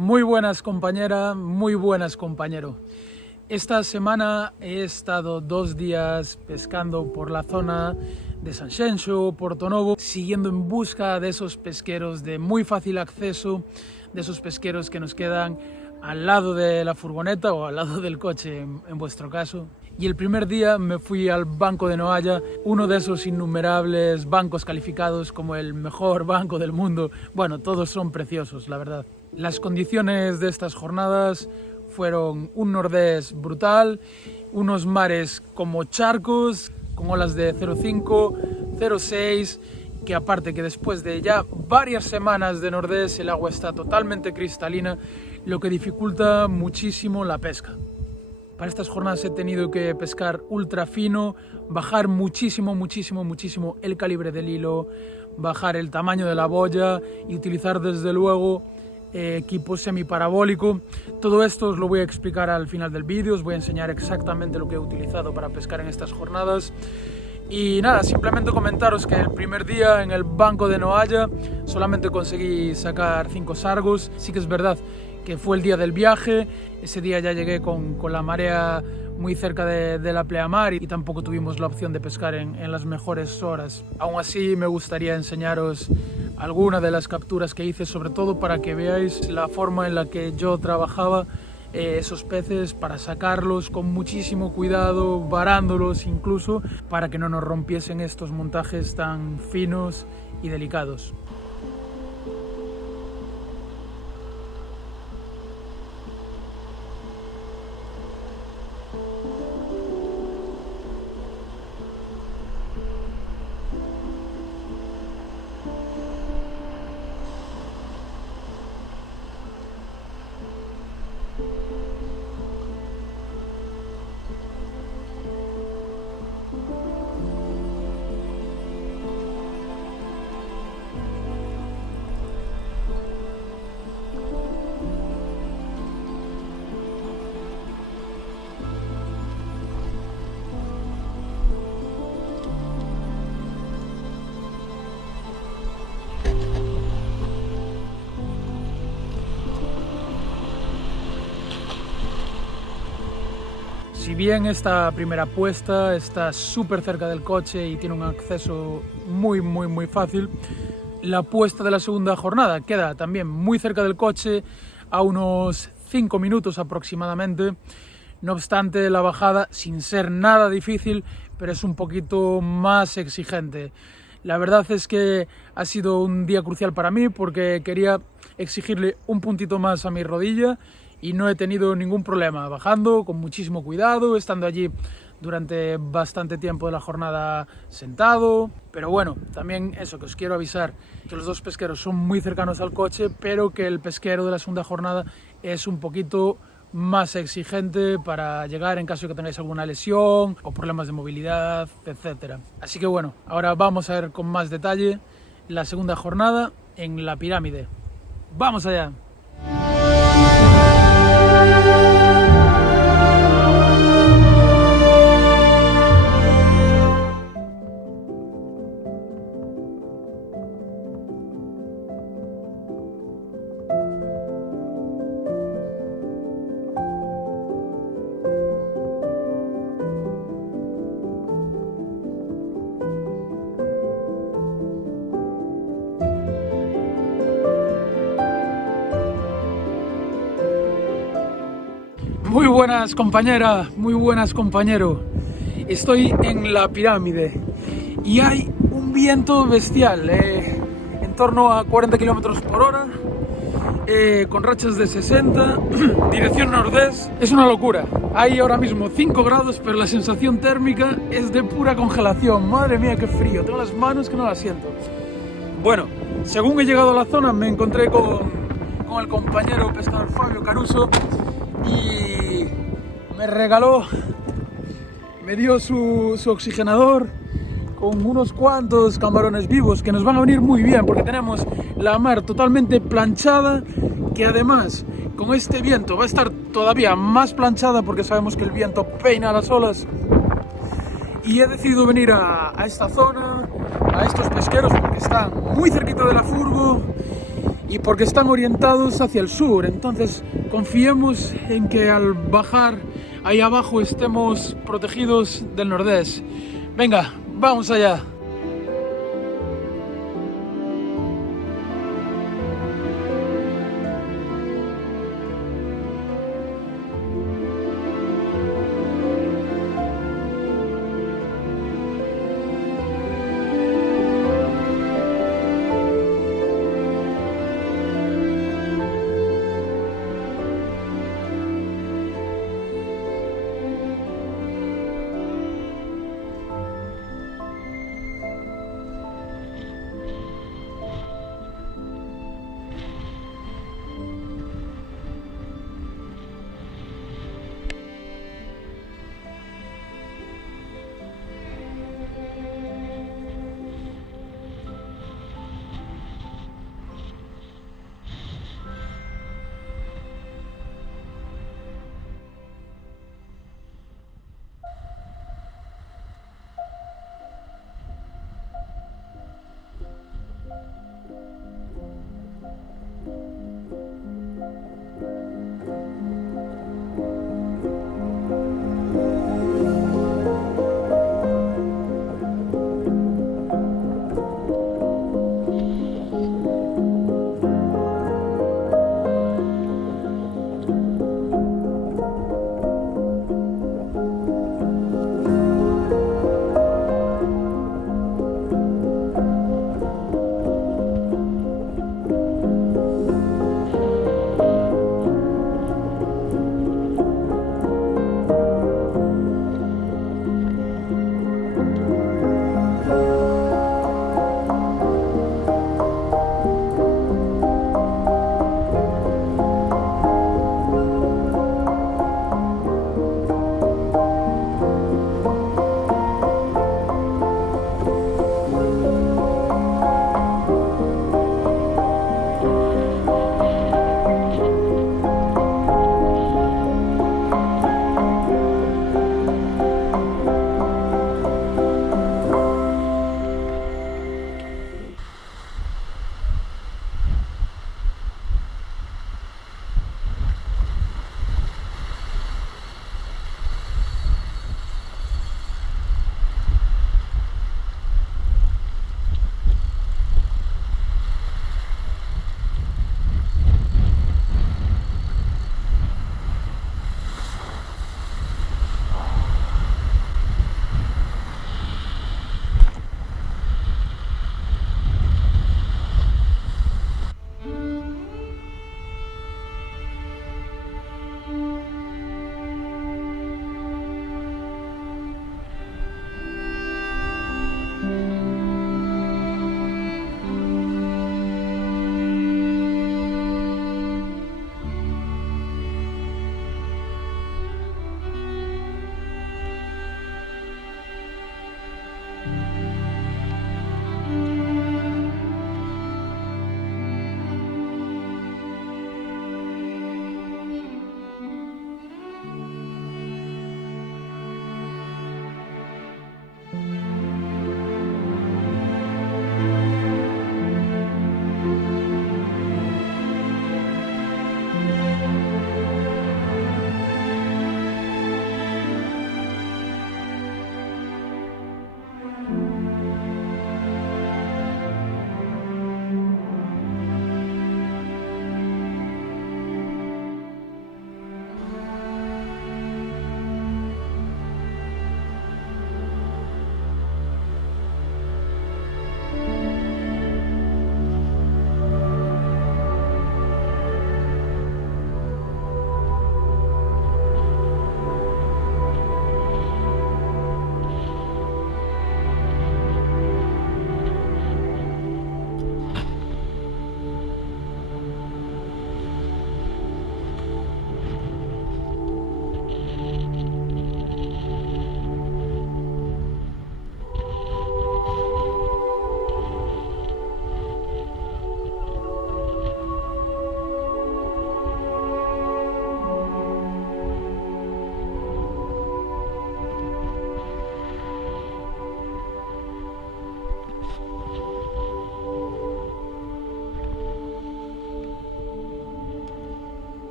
Muy buenas compañera, muy buenas compañero. Esta semana he estado 2 días pescando por la zona de Sanxenxo, Portonovo, siguiendo en busca de esos pesqueros de muy fácil acceso, de esos pesqueros que nos quedan al lado de la furgoneta o al lado del coche en vuestro caso. Y el primer día me fui al Banco de Noalla, uno de esos innumerables bancos calificados como el mejor banco del mundo. Bueno, todos son preciosos, la verdad. Las condiciones de estas jornadas fueron un nordés brutal, unos mares como charcos, con olas de 0,5, 0,6, que aparte que después de ya varias semanas de nordés el agua está totalmente cristalina, lo que dificulta muchísimo la pesca. Para estas jornadas he tenido que pescar ultra fino, bajar muchísimo el calibre del hilo, bajar el tamaño de la boya y utilizar desde luego equipo semiparabólico. Todo esto os lo voy a explicar al final del vídeo, os voy a enseñar exactamente lo que he utilizado para pescar en estas jornadas. Y nada, simplemente comentaros que el primer día en el Banco de Noalla solamente conseguí sacar 5 sargos. Sí que es verdad que fue el día del viaje, ese día ya llegué con la marea muy cerca de la pleamar y tampoco tuvimos la opción de pescar en las mejores horas. Aún así me gustaría enseñaros algunas de las capturas que hice, sobre todo para que veáis la forma en la que yo trabajaba esos peces, para sacarlos con muchísimo cuidado, varándolos incluso, para que no nos rompiesen estos montajes tan finos y delicados. Si bien esta primera puesta está súper cerca del coche y tiene un acceso muy fácil, la puesta de la segunda jornada queda también muy cerca del coche, a unos 5 minutos aproximadamente. No obstante, la bajada, sin ser nada difícil, pero es un poquito más exigente. La verdad es que ha sido un día crucial para mí porque quería exigirle un puntito más a mi rodilla y no he tenido ningún problema, bajando con muchísimo cuidado, estando allí durante bastante tiempo de la jornada sentado. Pero bueno, también eso, que os quiero avisar, que los dos pesqueros son muy cercanos al coche, pero que el pesquero de la segunda jornada es un poquito más exigente para llegar en caso de que tengáis alguna lesión o problemas de movilidad, etc. Así que bueno, ahora vamos a ver con más detalle la segunda jornada en la pirámide. ¡Vamos allá! Muy buenas compañera, muy buenas compañero. Estoy en la pirámide y hay un viento bestial, en torno a 40 km por hora, con rachas de 60, dirección nordés. Es una locura. Hay ahora mismo 5 grados, pero la sensación térmica es de pura congelación. Madre mía, qué frío. Tengo las manos que no las siento. Bueno, según he llegado a la zona me encontré con el compañero pescador Fabio Caruso y me dio su oxigenador con unos cuantos camarones vivos que nos van a venir muy bien porque tenemos la mar totalmente planchada, que además con este viento va a estar todavía más planchada porque sabemos que el viento peina las olas. Y he decidido venir a esta zona, a estos pesqueros, porque están muy cerquita de la furgo y porque están orientados hacia el sur. Entonces confiemos en que al bajar ahí abajo estemos protegidos del nordés. Venga, vamos allá.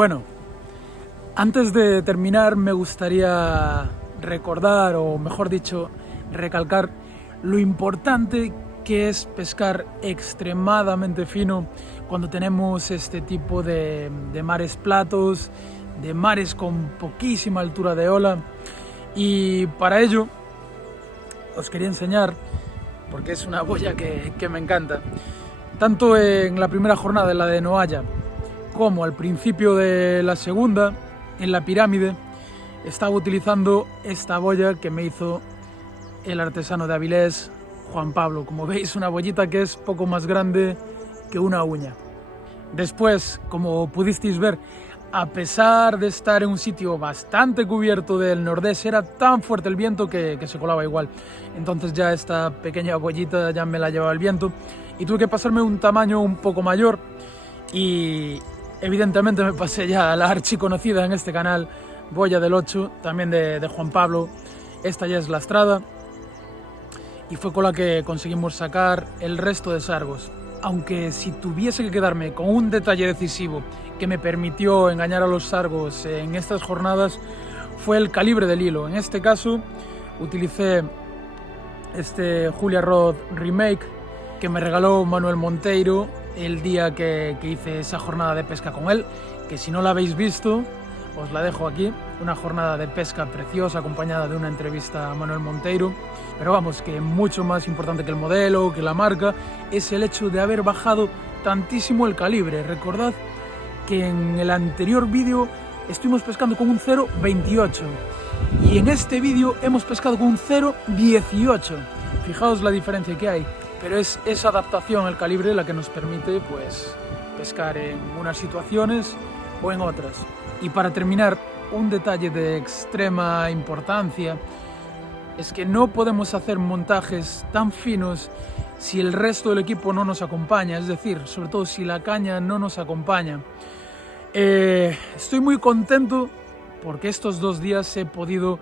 Bueno, antes de terminar me gustaría recordar, o mejor dicho, recalcar lo importante que es pescar extremadamente fino cuando tenemos este tipo de mares platos, de mares con poquísima altura de ola. Y para ello os quería enseñar, porque es una boya que me encanta, tanto en la primera jornada, en la de Noalla, como al principio de la segunda, en la pirámide, estaba utilizando esta boya que me hizo el artesano de Avilés, Juan Pablo. Como veis, una boyita que es poco más grande que una uña. Después, como pudisteis ver, a pesar de estar en un sitio bastante cubierto del nordés, era tan fuerte el viento que se colaba igual. Entonces ya esta pequeña boyita ya me la llevaba el viento y tuve que pasarme un tamaño un poco mayor, y evidentemente me pasé ya a la archiconocida en este canal boya del 8, también de Juan Pablo. Esta ya es lastrada y fue con la que conseguimos sacar el resto de sargos. Aunque si tuviese que quedarme con un detalle decisivo que me permitió engañar a los sargos en estas jornadas, fue el calibre del hilo. En este caso utilicé este Julia Rod Remake que me regaló Manuel Monteiro el día que hice esa jornada de pesca con él, que si no la habéis visto os la dejo aquí. Una jornada de pesca preciosa acompañada de una entrevista a Manuel Monteiro. Pero vamos, que mucho más importante que el modelo, que la marca, es el hecho de haber bajado tantísimo el calibre. Recordad que en el anterior vídeo estuvimos pescando con un 0.28 y en este vídeo hemos pescado con un 0.18. Fijaos la diferencia que hay. pero es esa adaptación al calibre la que nos permite pues pescar en unas situaciones o en otras. Y para terminar, un detalle de extrema importancia es que no podemos hacer montajes tan finos si el resto del equipo no nos acompaña, es decir, sobre todo si la caña no nos acompaña. Estoy muy contento porque estos 2 días he podido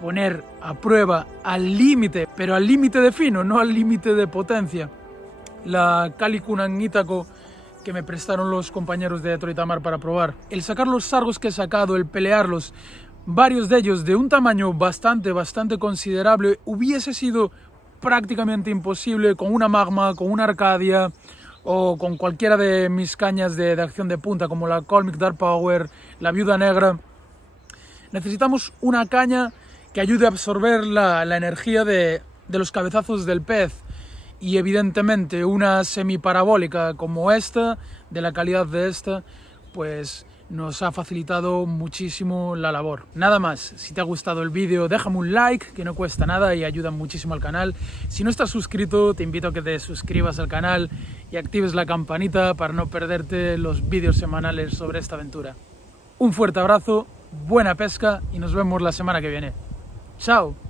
poner a prueba al límite, pero al límite de fino, no al límite de potencia, la Kalikunan Ítaco que me prestaron los compañeros de Troitamar para probar. El sacar los sargos que he sacado, el pelearlos, varios de ellos de un tamaño bastante considerable, hubiese sido prácticamente imposible con una Magma, con una Arcadia o con cualquiera de mis cañas de acción de punta como la Colmic Dark Power, la Viuda Negra. Necesitamos una caña que ayude a absorber la energía de los cabezazos del pez. Y evidentemente una semiparabólica como esta, de la calidad de esta, pues nos ha facilitado muchísimo la labor. Nada más, si te ha gustado el vídeo déjame un like, que no cuesta nada y ayuda muchísimo al canal. Si no estás suscrito, te invito a que te suscribas al canal y actives la campanita para no perderte los vídeos semanales sobre esta aventura. Un fuerte abrazo, buena pesca y nos vemos la semana que viene. ¡Chao!